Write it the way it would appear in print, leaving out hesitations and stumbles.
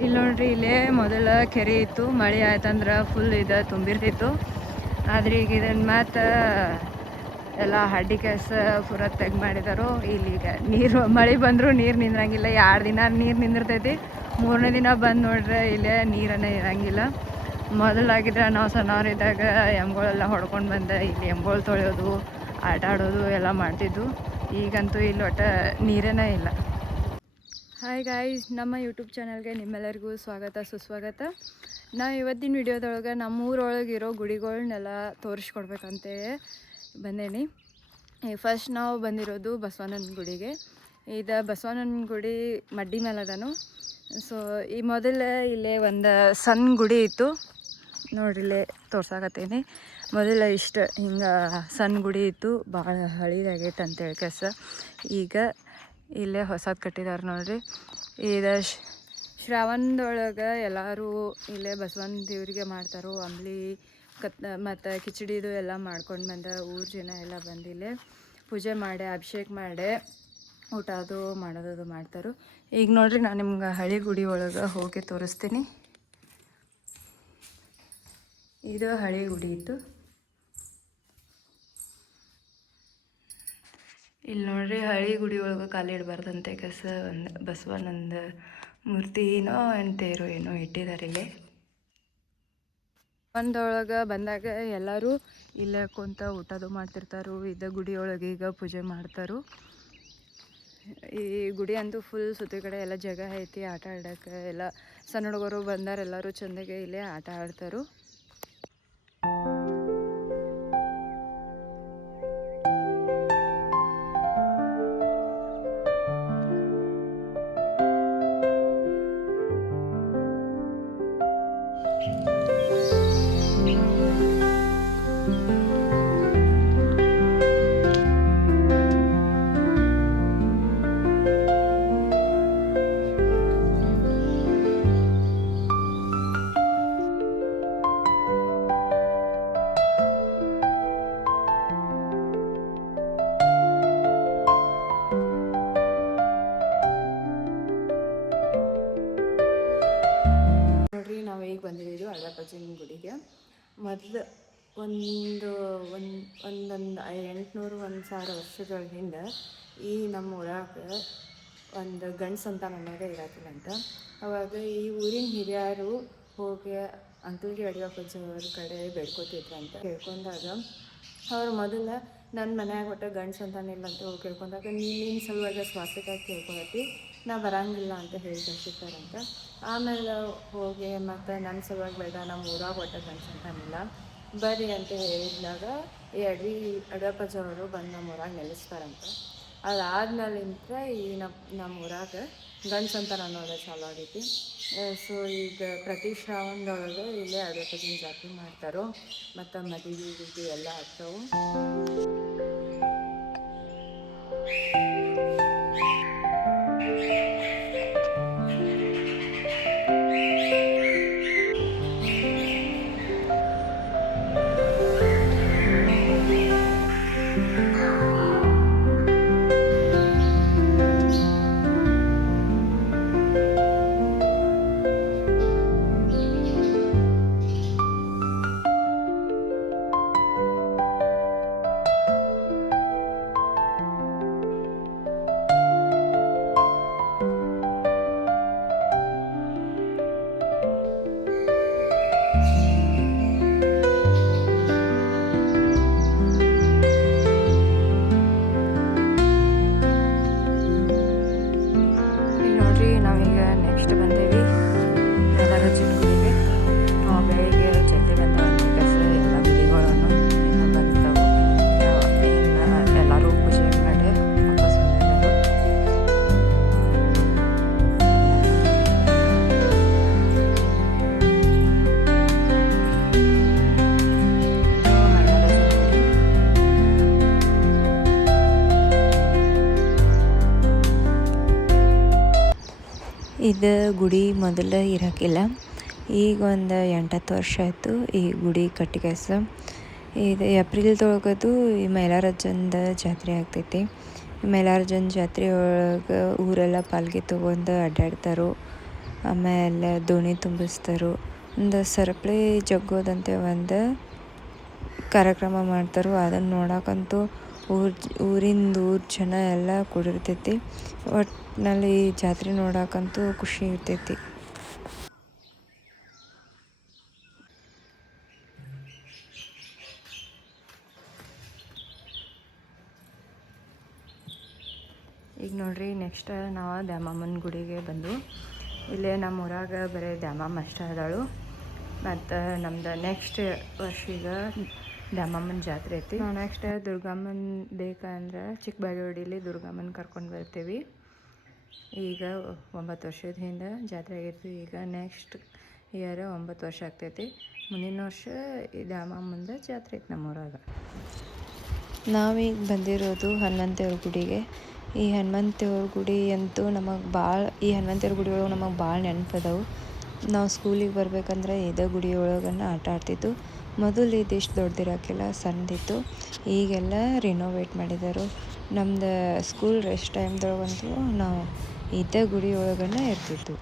ಇಲ್ಲಿ ನೋಡ್ರಿ, ಇಲ್ಲೇ ಮೊದಲ ಕೆರೆ ಇತ್ತು. ಮಳೆ ಆಯ್ತಂದ್ರೆ ಫುಲ್ ಇದು ತುಂಬಿರ್ತಿತ್ತು. ಆದ್ರೆ ಈಗ ಇದನ್ನು ಮಾತ್ರ ಎಲ್ಲ ಹಡ್ಡಿ ಕೆಲಸ ಪೂರ ತೆಗ್ ಮಾಡಿದಾರು. ಇಲ್ಲಿಗ ನೀರು ಮಳೆ ಬಂದರೂ ನೀರು ನಿಂದ್ರಂಗಿಲ್ಲ. 2 ದಿನ ನೀರು ನಿಂದಿರ್ತೈತಿ, 3ನೇ ದಿನ ಬಂದು ನೋಡ್ರೆ ಇಲ್ಲೇ ನೀರನ್ನೇ ಇರಂಗಿಲ್ಲ. ಮೊದಲಾಗಿದ್ರೆ ನಾವು ಸಣ್ಣವರಿದ್ದಾಗ ಎಮ್ಗಳೆಲ್ಲ ಹೊಡ್ಕೊಂಡು ಬಂದು ಇಲ್ಲಿ ಎಮ್ಗಳು ತೊಳೆಯೋದು, ಆಟ ಆಡೋದು ಎಲ್ಲ ಮಾಡ್ತಿದ್ದು. ಈಗಂತೂ ಇಲ್ಲಿ ಒಟ್ಟು ನೀರೇನೇ ಇಲ್ಲ. ಹಾಯ್ ಗಾಯ್ಸ್, ನಮ್ಮ ಯೂಟ್ಯೂಬ್ ಚಾನಲ್ಗೆ ನಿಮ್ಮೆಲ್ಲರಿಗೂ ಸ್ವಾಗತ ಸುಸ್ವಾಗತ. ನಾವು ಇವತ್ತಿನ ವಿಡಿಯೋದೊಳಗೆ ನಮ್ಮೂರೊಳಗಿರೋ ಗುಡಿಗಳನ್ನೆಲ್ಲ ತೋರಿಸ್ಕೊಡ್ಬೇಕಂತೇಳಿ ಬಂದೇನಿ. ಫಸ್ಟ್ ನಾವು ಬಂದಿರೋದು ಬಸವಣ್ಣನ ಗುಡಿಗೆ. ಇದು ಬಸವಣ್ಣನ ಗುಡಿ ಮಡ್ಡಿ ಮೇಲೆ ಅದನು. ಸೊ ಈ ಮೊದಲು ಇಲ್ಲೇ ಒಂದು ಸಣ್ಣ ಗುಡಿ ಇತ್ತು ನೋಡ್ರಿ, ಇಲ್ಲೇ ತೋರ್ಸಾಕತ್ತೀನಿ. ಮೊದಲು ಇಷ್ಟು ಹಿಂಗೆ ಸಣ್ಣ ಗುಡಿ ಇತ್ತು, ಭಾಳ ಹಳಿದಾಗೈತೆ ಅಂತೇಳಿ ಕೆಸ. ಈಗ ಇಲ್ಲೇ ಹೊಸದು ಕಟ್ಟಿದಾರೆ ನೋಡ್ರಿ. ಇದು ಶ್ರಾವಣದೊಳಗೆ ಎಲ್ಲರೂ ಇಲ್ಲೇ ಬಸವಣ್ಣ ದೇವರಿಗೆ ಮಾಡ್ತಾರೋ ಅಂಬ್ಲಿ ಮತ್ತು ಕಿಚಡಿದು ಎಲ್ಲ ಮಾಡ್ಕೊಂಡು ಬಂದ ಊರು ಜನ ಎಲ್ಲ ಬಂದು ಇಲ್ಲೇ ಪೂಜೆ ಮಾಡಿ ಅಭಿಷೇಕ ಮಾಡಿ ಊಟ ಅದು ಮಾಡೋದು ಮಾಡ್ತಾರೆ. ಈಗ ನೋಡ್ರಿ, ನಾನು ನಿಮ್ಗೆ ಹಳಿ ಗುಡಿ ಒಳಗೆ ಹೋಗಿ ತೋರಿಸ್ತೀನಿ. ಇದು ಹಳಿ ಗುಡಿ ಇತ್ತು. ಇಲ್ಲಿ ನೋಡ್ರಿ, ಹಳಿ ಗುಡಿ ಒಳಗೆ ಕಾಲು ಇಡಬಾರ್ದಂತೆ ಕಸ ಒಂದು ಬಸವಣ್ಣಂದು ಮೂರ್ತಿನೋ ಅಂತೇರೋ ಏನೋ ಇಟ್ಟಿದ್ದಾರೆ ಇಲ್ಲಿ. ಒಂದೊಳಗೆ ಬಂದಾಗ ಎಲ್ಲರೂ ಇಲ್ಲೇ ಕುಂತ ಊಟದು ಮಾಡ್ತಿರ್ತಾರೋ. ಇದು ಗುಡಿಯೊಳಗೆ ಈಗ ಪೂಜೆ ಮಾಡ್ತಾರೋ. ಈ ಗುಡಿ ಅಂತೂ ಫುಲ್ ಸುತ್ತ ಕಡೆ ಎಲ್ಲ ಜಾಗ ಐತಿ ಆಟ ಆಡೋಕ್ಕೆ. ಎಲ್ಲ ಸಣ್ಣ ಹುಡುಗರು ಬಂದಾರ, ಎಲ್ಲರೂ ಚೆಂದಾಗೆ ಇಲ್ಲೇ ಆಟ ಆಡ್ತಾರೋ. ನೋಡ್ರಿ, ನಾವು ಈಗ ಬಂದಿದ್ದು ಅಡಪಜ್ಜನ ಗುಡಿಗೆ. ಮೊದಲು ಒಂದೊಂದು 800-1000 ವರ್ಷಗಳ ಹಿಂದೆ ಈ ನಮ್ಮ ಊರಾಗ ಒಂದು ಗಂಡು ಸಂತಾನ ಅನ್ನೋದೇ ಇರತ್ತಿಲ್ಲಂತ. ಅವಾಗ ಈ ಊರಿನ ಹಿರಿಯರು ಹೋಗಿ ಅಂಕಲ್ಗೆ ಅಡಿಯಪ್ಪಜ್ಜವ್ರ ಕಡೆ ಬೇಡ್ಕೋತಿದ್ರಂತ. ಕೇಳ್ಕೊಂಡಾಗ ಅವ್ರು ಮೊದಲು ನನ್ನ ಮನ್ಯಾಗ ಒಟ್ಟು ಗಂಡು ಸಂತಾನ ಇಲ್ಲ ಅಂತ ಹೋಗಿ ಕೇಳ್ಕೊಂಡಾಗ ನಿನ್ನ ಸಲುವಾಗಿ ಸ್ವಾಸ್ಥ್ಯಕ್ಕಾಗಿ ಕೇಳ್ಕೊಳತಿ, ನಾ ಬರಂಗಿಲ್ಲ ಅಂತ ಹೇಳಿ ಕಳಿಸಿರ್ತಾರಂತ. ಆಮೇಲೆ ಹೋಗಿ ಮತ್ತು ನನ್ನ ಸಲುವಾಗಿ ಬೇಡ, ನಮ್ಮ ಊರಾಗ ಒಟ್ಟು ಗಂಡು ಸಂತಾನಿಲ್ಲ ಬರ್ರಿ ಅಂತ ಹೇಳಿದಾಗ ಈ ಅಡಿಯಪ್ಪಜ್ಜವರು ಬಂದು ನಮ್ಮ ಊರಾಗ ನೆಲೆಸ್ತಾರಂತ. ಅದಾದ್ಮೇಲಿಂದ ಈ ನಮ್ಮ ಊರಾಗ ಗಂಡು ಸಂತಾನ ಅನ್ನೋದು ಚಾಲು ಆಗೈತಿ. ಸೊ ಈಗ ಪ್ರತಿ ಶ್ರಾವಣದೊಳಗೆ ಇಲ್ಲೇ ಅಡಿಯಪ್ಪಜ್ಜನ ಜಾತ್ರೆ ಮಾಡ್ತಾರೋ ಮತ್ತು ಮದುವೆ ಎಲ್ಲ ಆಗ್ತಾವೆ. ಇದು ಗುಡಿ ಮೊದಲು ಇರೋಕ್ಕಿಲ್ಲ. ಈಗ ಒಂದು 8-10 ವರ್ಷ ಆಯಿತು ಈ ಗುಡಿ ಕಟ್ಟಿಗೆಸ. ಇದು ಏಪ್ರಿಲ್ದೊಳಗದು ಈ ಮೈಲಾರಜ್ಜಂದು ಜಾತ್ರೆ ಆಗ್ತೈತಿ. ಮೈಲಾರಜ್ಜನ ಜಾತ್ರೆ ಒಳಗೆ ಊರೆಲ್ಲ ಪಾಲ್ಗೆ ತೊಗೊಂಡು ಅಡ್ಡಾಡ್ತಾರೋ. ಆಮೇಲೆ ದೋಣಿ ತುಂಬಿಸ್ತಾರೆ. ಒಂದು ಸರಪಳಿ ಜಗ್ಗೋದಂತೆ ಒಂದು ಕಾರ್ಯಕ್ರಮ ಮಾಡ್ತಾರೆ. ಅದನ್ನು ನೋಡೋಕ್ಕಂತೂ ಊರಿಂದ ಜನ ಎಲ್ಲ ಕೂಡಿರ್ತೈತಿ. ಒಟ್ಟಿನಲ್ಲಿ ಜಾತ್ರೆ ನೋಡೋಕ್ಕಂತೂ ಖುಷಿ ಇರ್ತೈತಿ. ಈಗ ನೋಡ್ರಿ, ನೆಕ್ಸ್ಟ್ ನಾವು ದ್ಯಾಮಮ್ಮನ ಗುಡಿಗೆ ಬಂದು ಇಲ್ಲೇ ನಮ್ಮ ಊರಾಗ ಬರೀ ದ್ಯಾಮಮ್ಮ ಅಷ್ಟೇ ಅದಾಳು. ಮತ್ತು ನಮ್ದು ನೆಕ್ಸ್ಟ್ ವರ್ಷಿಗೆ ದ್ಯಾಮಮ್ಮನ ಜಾತ್ರೆ ಐತಿ. ನಾವು ನೆಕ್ಸ್ಟ್ ದುರ್ಗಮ್ಮನ ಬೇಕಂದ್ರೆ ಚಿಕ್ಕಬಾಗೇವಾಡಿಲಿ ದುರ್ಗಮ್ಮನ ಕರ್ಕೊಂಡು ಬರ್ತೀವಿ. ಈಗ 9 ವರ್ಷದ ಹಿಂದೆ ಜಾತ್ರೆ ಆಗಿತ್ತು. ಈಗ ನೆಕ್ಸ್ಟ್ ಇಯರ್ 9 ವರ್ಷ ಆಗ್ತೈತಿ. ಮುಂದಿನ ವರ್ಷ ಈ ದ್ಯಾಮಮ್ಮಂದು ಜಾತ್ರೆ ಐತಿ ನಮ್ಮೂರಾಗ. ನಾವೀಗ ಬಂದಿರೋದು ಹನುಮಂತೇವ್ರ ಗುಡಿಗೆ. ಈ ಹನುಮಂತೇವ್ರ ಗುಡಿ ಅಂತೂ ಈ ಹನುಮಂತೇವ್ರ ಗುಡಿ ಒಳಗೆ ನಮಗೆ ಭಾಳ ನೆನಪದವು. ನಾವು ಸ್ಕೂಲಿಗೆ ಬರ್ಬೇಕಂದ್ರೆ ಇದೇ ಗುಡಿ ಒಳಗನ್ನ ಆಟ ಆಡ್ತಿದ್ದು. ಮೊದಲು ಇದಿಷ್ಟು ದೊಡ್ಡದಿರೋಕ್ಕೆಲ್ಲ ಸಣ್ಣದಿತ್ತು. ಈಗೆಲ್ಲ ರಿನೋವೇಟ್ ಮಾಡಿದರು. ನಮ್ದು ಸ್ಕೂಲ್ ರೆಸ್ಟ್ ಟೈಮ್ದೊಳಗಂತೂ ನಾವು ಇದೇ ಗುಡಿ ಒಳಗನ್ನ ಇರ್ತಿತ್ತು.